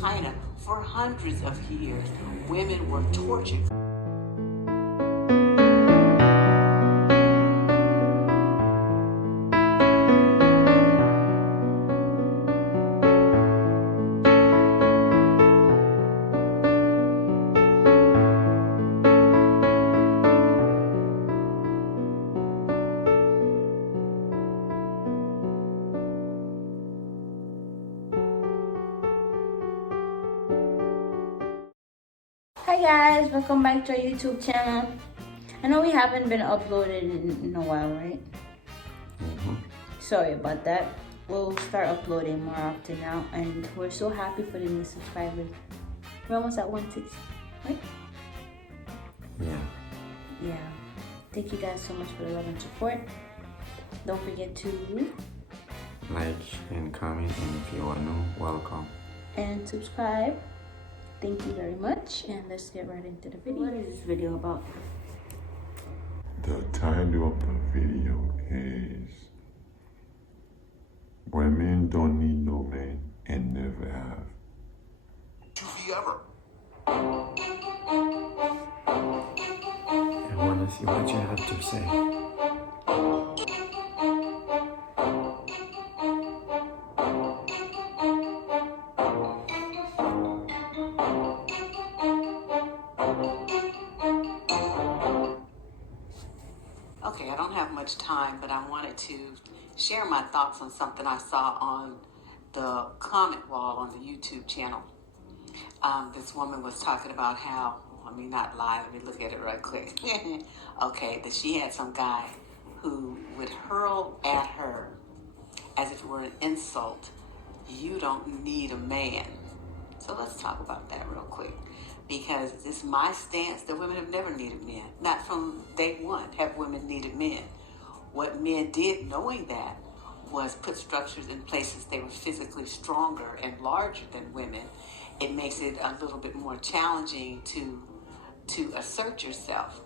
China, for hundreds of years, women were tortured. Hi guys, welcome back to our YouTube channel. I know we haven't been uploaded in a while, right? Sorry about that. We'll start uploading more often now, and we're so happy for the new subscribers. We're almost at 160, right? Yeah. Thank you guys so much for the love and support. Don't forget to like and comment, and if you are new, welcome. And subscribe. Thank you very much, and let's get right into the video. What is this video about? The title of the video is Women Don't Need No Man and Never Have. To be ever. I want to see what you have to say. Okay, I don't have much time, but I wanted to share my thoughts on something I saw on the comment wall on the YouTube channel. This woman was talking about how, not lie, let me look at it right quick. Okay, that she had some guy who would hurl at her as if it were an insult. You don't need a man. So let's talk about that real quick. Because it's my stance that women have never needed men. Not from day one have women needed men. What men did, knowing that, was put structures in places they were physically stronger and larger than women. It makes it a little bit more challenging to assert yourself.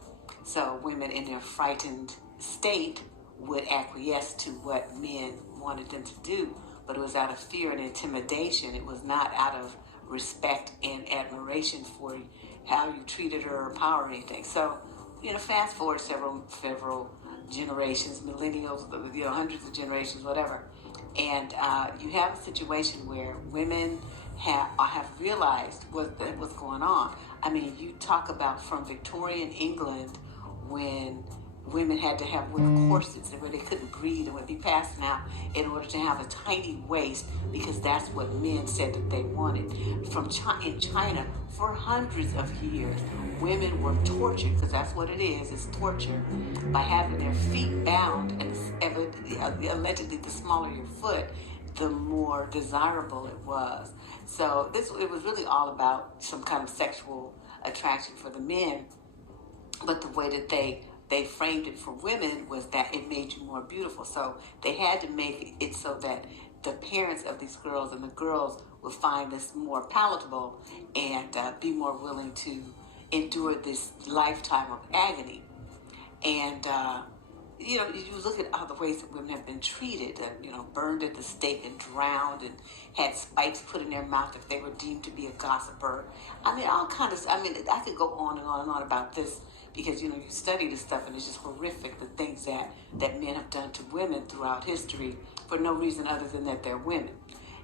So women in their frightened state would acquiesce to what men wanted them to do. But it was out of fear and intimidation. It was not out of respect and admiration for how you treated her or power or anything. So, fast forward several generations, millennials, hundreds of generations, whatever. And you have a situation where women have realized what's going on. You talk about from Victorian England when women had to wear corsets where they couldn't breathe and would be passing out in order to have a tiny waist because that's what men said that they wanted. In China, for hundreds of years, women were tortured, because that's what it is, it's torture, by having their feet bound, and allegedly the smaller your foot, the more desirable it was. So it was really all about some kind of sexual attraction for the men, but the way that they framed it for women was that it made you more beautiful. So they had to make it so that the parents of these girls and the girls would find this more palatable and be more willing to endure this lifetime of agony. And, you look at all the ways that women have been treated, and, burned at the stake and drowned and had spikes put in their mouth if they were deemed to be a gossiper. All kind of, I could go on and on and on about this, because, you study this stuff and it's just horrific, the things that men have done to women throughout history for no reason other than that they're women.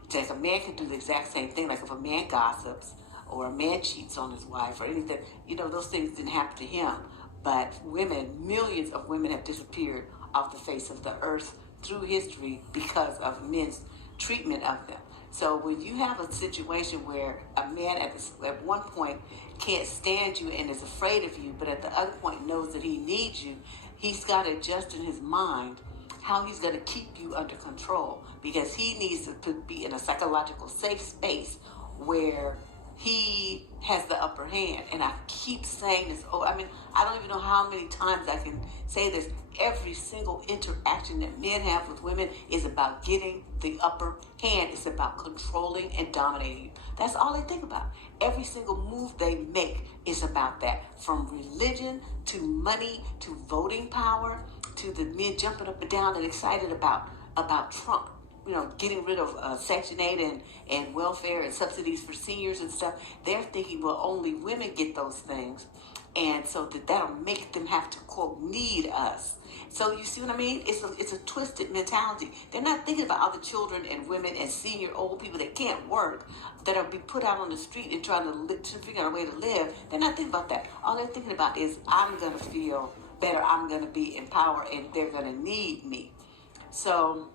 It's like a man can do the exact same thing, like if a man gossips or a man cheats on his wife or anything, those things didn't happen to him. But women, millions of women have disappeared off the face of the earth through history because of men's treatment of them. So when you have a situation where a man at one point can't stand you and is afraid of you, but at the other point knows that he needs you, he's got to adjust in his mind how he's going to keep you under control, because he needs to be in a psychological safe space where he has the upper hand. And I keep saying this. I don't even know how many times I can say this. Every single interaction that men have with women is about getting the upper hand. It's about controlling and dominating you. That's all they think about. Every single move they make is about that. From religion to money to voting power to the men jumping up and down and excited about Trump. getting rid of Section 8 and welfare and subsidies for seniors and stuff. They're thinking, well, only women get those things. And so that'll make them have to, quote, need us. So you see what I mean? It's a twisted mentality. They're not thinking about all the children and women and senior old people that can't work, that are be put out on the street and trying to figure out a way to live. They're not thinking about that. All they're thinking about is, I'm going to feel better. I'm going to be empowered, and they're going to need me. So,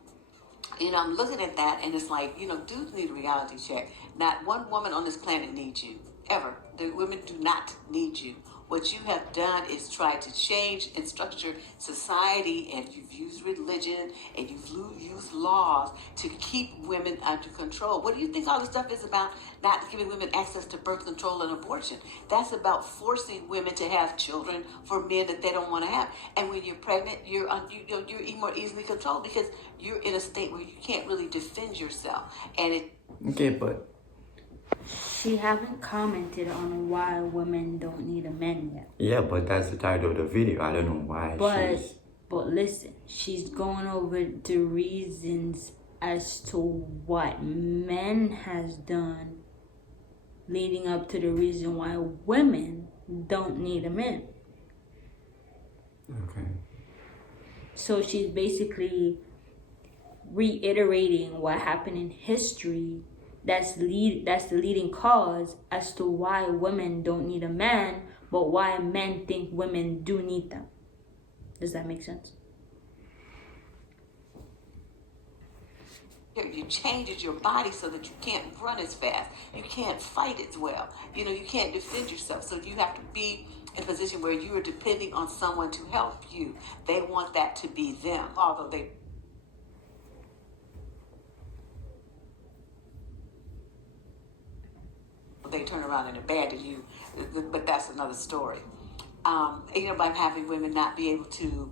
I'm looking at that, and it's like, dudes need a reality check. Not one woman on this planet needs you, ever. The women do not need you. What you have done is try to change and structure society, and you've used religion, and you've used laws to keep women under control. What do you think all this stuff is about? Not giving women access to birth control and abortion. That's about forcing women to have children for men that they don't want to have. And when you're pregnant, you're more easily controlled because you're in a state where you can't really defend yourself. And Okay, but She haven't commented on why women don't need a man yet. yeah, but that's the title of the video. I don't know why But listen, she's going over the reasons as to what men has done leading up to the reason why women don't need a man. Okay. So she's basically reiterating what happened in history. That's the leading cause as to why women don't need a man, but why men think women do need them. Does that make sense? you changed your body so that you can't run as fast. You can't fight as well. You can't defend yourself. So you have to be in a position where you are depending on someone to help you. They want that to be them, although they turn around and abandon you, but that's another story. By having women not be able to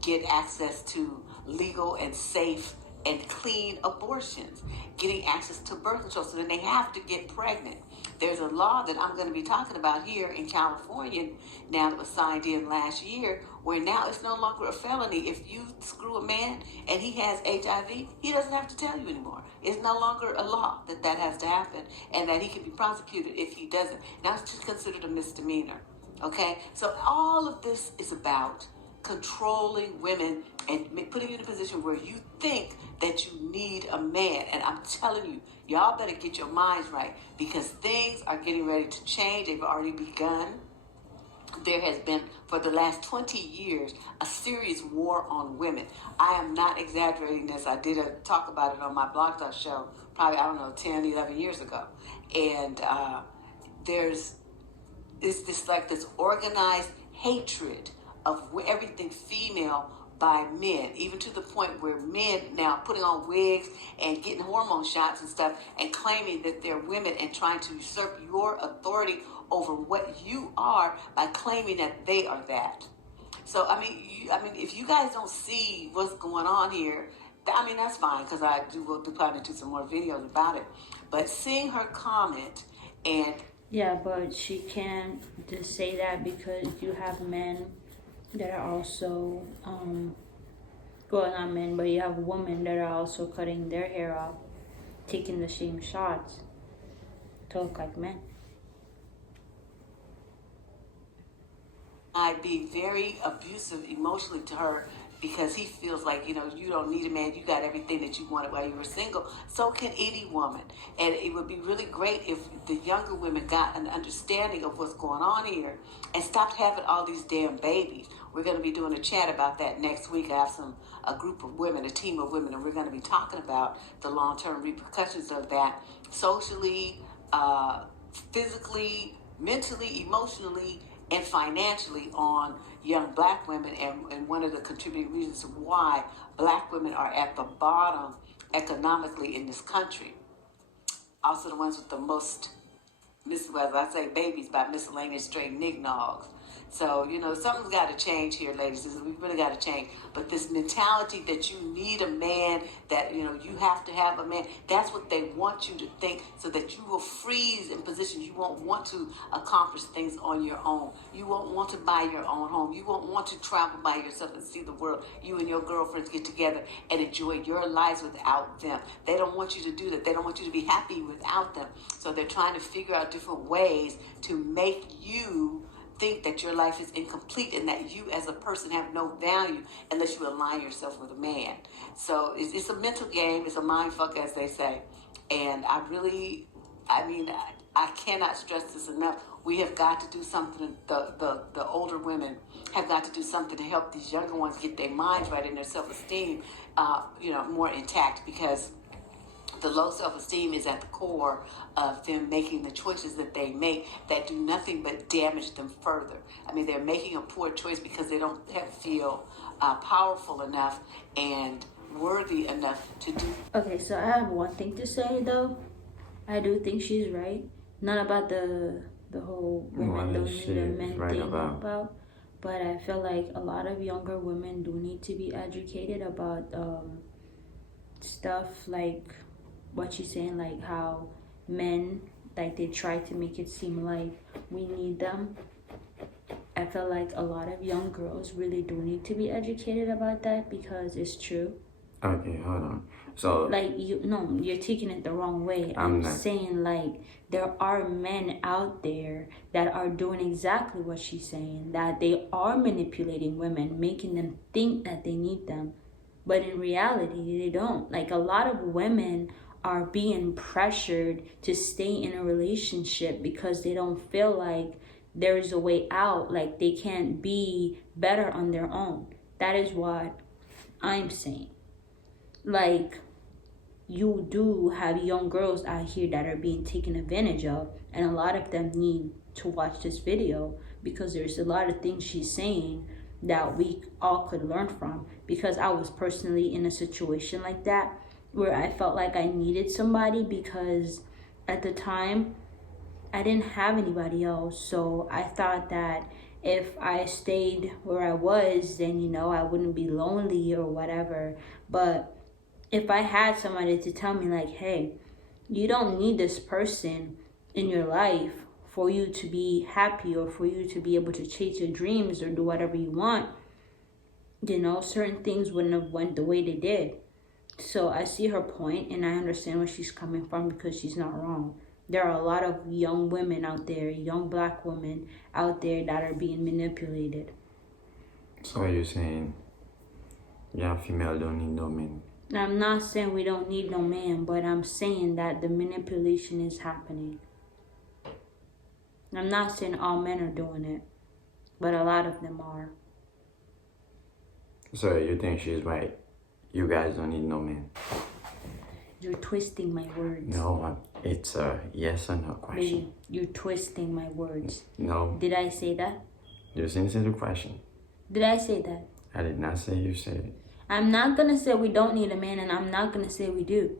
get access to legal and safe and clean abortions, getting access to birth control, so then they have to get pregnant. There's a law that I'm going to be talking about here in California now that was signed in last year, where now it's no longer a felony. If you screw a man and he has HIV, he doesn't have to tell you anymore. It's no longer a law that has to happen and that he can be prosecuted if he doesn't. Now it's just considered a misdemeanor. Okay? So all of this is about controlling women and putting you in a position where you think that you need a man. And I'm telling you, y'all better get your minds right, because things are getting ready to change. They've already begun. There has been, for the last 20 years, a serious war on women. I am not exaggerating this. I did a talk about it on my Blog Talk show probably, 10, 11 years ago. And it's this organized hatred of everything female by men, even to the point where men now putting on wigs and getting hormone shots and stuff and claiming that they're women and trying to usurp your authority over what you are by claiming that they are that. So, if you guys don't see what's going on here, that's fine, because we'll probably do some more videos about it. But seeing her comment and... Yeah, but she can't just say that, because if you have men that are also, not men, but you have women that are also cutting their hair off, taking the same shots to look like men. I'd be very abusive emotionally to her, because he feels like, you don't need a man. You got everything that you wanted while you were single. So can any woman. And it would be really great if the younger women got an understanding of what's going on here and stopped having all these damn babies. We're going to be doing a chat about that next week. I have a group of women, a team of women, and we're going to be talking about the long-term repercussions of that socially, physically, mentally, emotionally, and financially on young black women, and one of the contributing reasons why black women are at the bottom economically in this country. Also the ones with the most, babies by miscellaneous stray nignogs. So, something's got to change here, ladies. We've really got to change. But this mentality that you need a man, that, you have to have a man, that's what they want you to think, so that you will freeze in positions. You won't want to accomplish things on your own. You won't want to buy your own home. You won't want to travel by yourself and see the world. You and your girlfriends get together and enjoy your lives without them. They don't want you to do that. They don't want you to be happy without them. So they're trying to figure out different ways to make you think that your life is incomplete and that you as a person have no value unless you align yourself with a man. So it's a mental game. It's a mind fuck, as they say. And I cannot stress this enough. We have got to do something. The older women have got to do something to help these younger ones get their minds right and their self-esteem, more intact, because the low self-esteem is at the core of them making the choices that they make that do nothing but damage them further. I mean, they're making a poor choice because they don't feel powerful enough and worthy enough to do. Okay, so I have one thing to say though. I do think she's right. Not about the whole women don't need a men right thing about? But I feel like a lot of younger women do need to be educated about stuff like what she's saying, like how men, like they try to make it seem like we need them. I feel like a lot of young girls really do need to be educated about that, because it's true. Okay, hold on. So Like, you're taking it the wrong way. I'm saying, like, there are men out there that are doing exactly what she's saying, that they are manipulating women, making them think that they need them, but in reality they don't. Like, a lot of women are being pressured to stay in a relationship because they don't feel like there is a way out, like they can't be better on their own. That is what I'm saying. Like, you do have young girls out here that are being taken advantage of, and a lot of them need to watch this video, because there's a lot of things she's saying that we all could learn from. Because I was personally in a situation like that, where I felt like I needed somebody, because at the time I didn't have anybody else. So I thought that if I stayed where I was, then I wouldn't be lonely or whatever. But if I had somebody to tell me, like, hey, you don't need this person in your life for you to be happy or for you to be able to chase your dreams or do whatever you want, certain things wouldn't have went the way they did. So I see her point, and I understand where she's coming from, because she's not wrong. There are a lot of young women out there, young black women out there, that are being manipulated. So you're saying, female don't need no men? I'm not saying we don't need no man, but I'm saying that the manipulation is happening. I'm not saying all men are doing it, but a lot of them are. So you think she's right? You guys don't need no men? You're twisting my words. No, it's a yes or no question. Baby, you're twisting my words. No. Did I say that? Just answer the question. Did I say that? I did not say you said it. I'm not going to say we don't need a man, and I'm not going to say we do.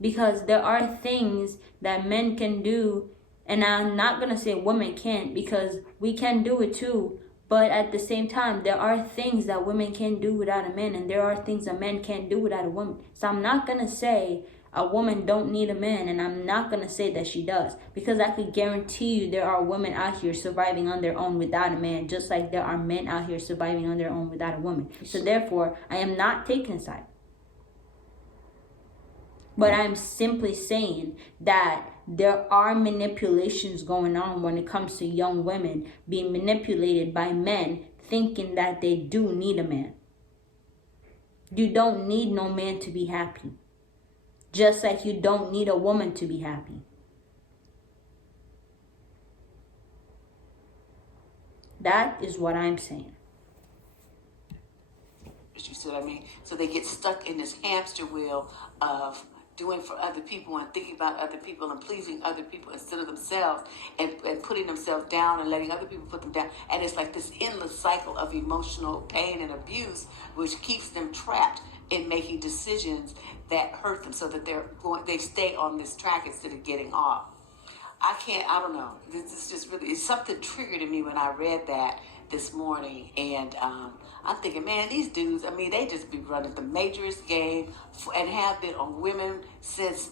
Because there are things that men can do, and I'm not going to say women can't, because we can do it too. But at the same time, there are things that women can do without a man, and there are things a man can't do without a woman. So I'm not going to say a woman don't need a man, and I'm not going to say that she does, because I could guarantee you there are women out here surviving on their own without a man, just like there are men out here surviving on their own without a woman. So therefore, I am not taking a side. But I'm simply saying that there are manipulations going on when it comes to young women being manipulated by men thinking that they do need a man. You don't need no man to be happy. Just like you don't need a woman to be happy. That is what I'm saying. You see what I mean? So they get stuck in this hamster wheel of doing for other people and thinking about other people and pleasing other people instead of themselves, and putting themselves down and letting other people put them down. And it's like this endless cycle of emotional pain and abuse, which keeps them trapped in making decisions that hurt them, so that they stay on this track instead of getting off. I don't know. This is just really, it's something triggered in me when I read that this morning, and I'm thinking, man, these dudes, I mean, they just be running the majorest game and have been on women since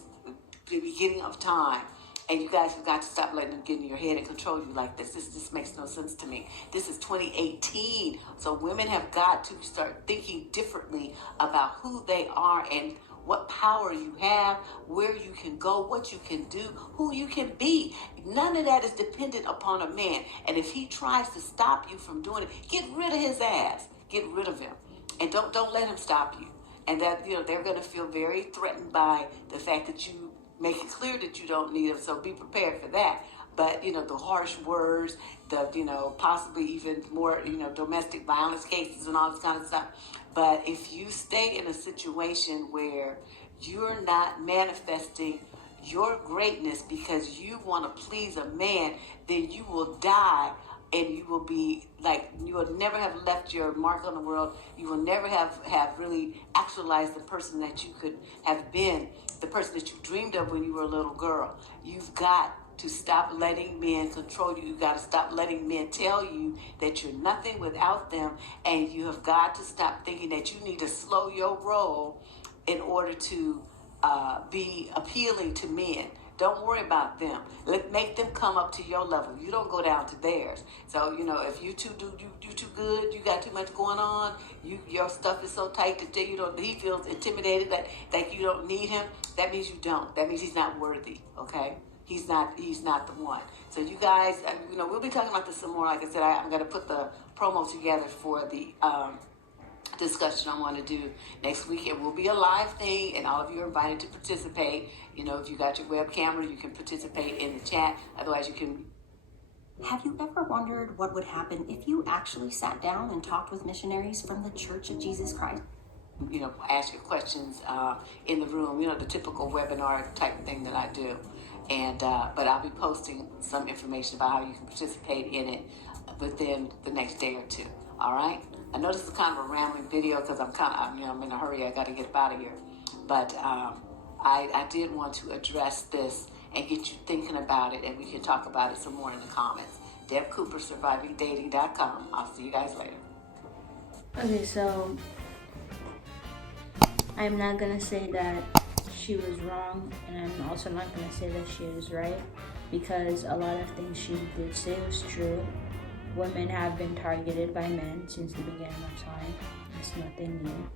the beginning of time. And you guys have got to stop letting them get in your head and control you like this. This makes no sense to me. This is 2018. So women have got to start thinking differently about who they are and what power you have, where you can go, what you can do, who you can be. None of that is dependent upon a man. And if he tries to stop you from doing it, get rid of his ass. Get rid of him. And don't let him stop you. And that, they're going to feel very threatened by the fact that you make it clear that you don't need them, so be prepared for that. But, the harsh words, the, possibly even more, domestic violence cases and all this kind of stuff. But if you stay in a situation where you're not manifesting your greatness because you want to please a man, then you will die. And you will be like, you will never have left your mark on the world. You will never have really actualized the person that you could have been, the person that you dreamed of when you were a little girl. You've got to stop letting men control you. You've got to stop letting men tell you that you're nothing without them. And you have got to stop thinking that you need to slow your roll in order to be appealing to men. Don't worry about them. Make them come up to your level. You don't go down to theirs. So, if you too good, you got too much going on, your stuff is so tight that he feels intimidated that you don't need him, that means you don't. That means he's not worthy, okay? He's not the one. So you guys, we'll be talking about this some more. Like I said, I'm going to put the promo together for the discussion I want to do next week. It will be a live thing, and all of you are invited to participate. If you got your web camera, you can participate in the chat. Otherwise, you can. Have you ever wondered what would happen if you actually sat down and talked with missionaries from the Church of Jesus Christ? Ask your questions in the room. The typical webinar type thing that I do. And but I'll be posting some information about how you can participate in it within the next day or two. All right. I know this is kind of a rambling video because I'm in a hurry. I got to get up out of here. But I did want to address this and get you thinking about it, and we can talk about it some more in the comments. Deb Cooper, SurvivingDating.com. I'll see you guys later. Okay, so I'm not gonna say that she was wrong, and I'm also not gonna say that she was right, because a lot of things she did say was true. Women have been targeted by men since the beginning of time. It's nothing new.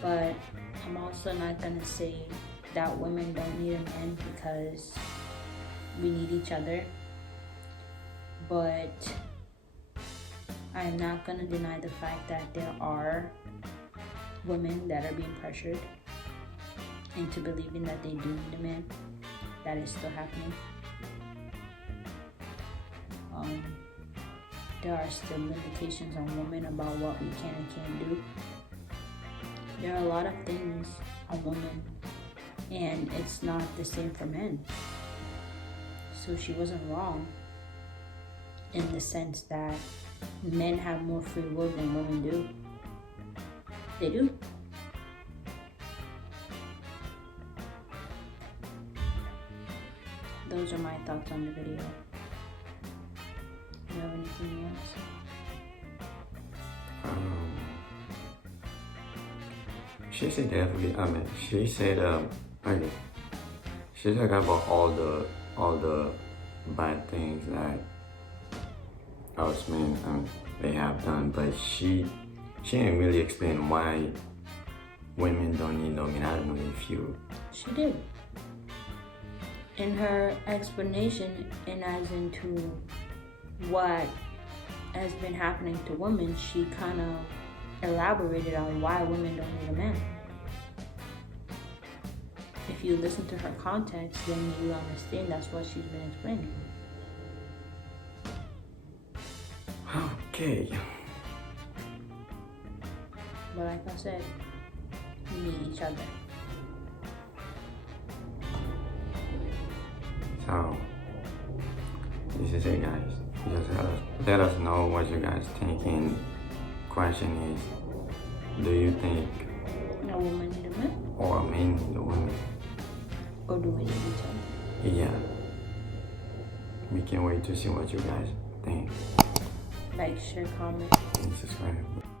But I'm also not gonna say that women don't need a man, because we need each other. But I'm not gonna deny the fact that there are women that are being pressured into believing that they do need a man. That is still happening. There are still limitations on women about what we can and can't do. There are a lot of things on women, and it's not the same for men. So she wasn't wrong in the sense that men have more free will than women do. They do. Those are my thoughts on the video. Do you have anything else? She said definitely. She said okay. She talked about all the bad things that us men they have done, but she didn't really explain why women don't need no men. I don't know if you. She did. In her explanation, and as into what has been happening to women, she kind of elaborated on why women don't need a man. If you listen to her context, then you understand that's what she's been explaining. Okay. But like I said, we need each other. So this is it, guys. Just let us know what you guys think. And question is, do you think A woman need a man? or men need a woman? Or do we need each other? Yeah. We can't wait to see what you guys think. Like, share, comment. And subscribe.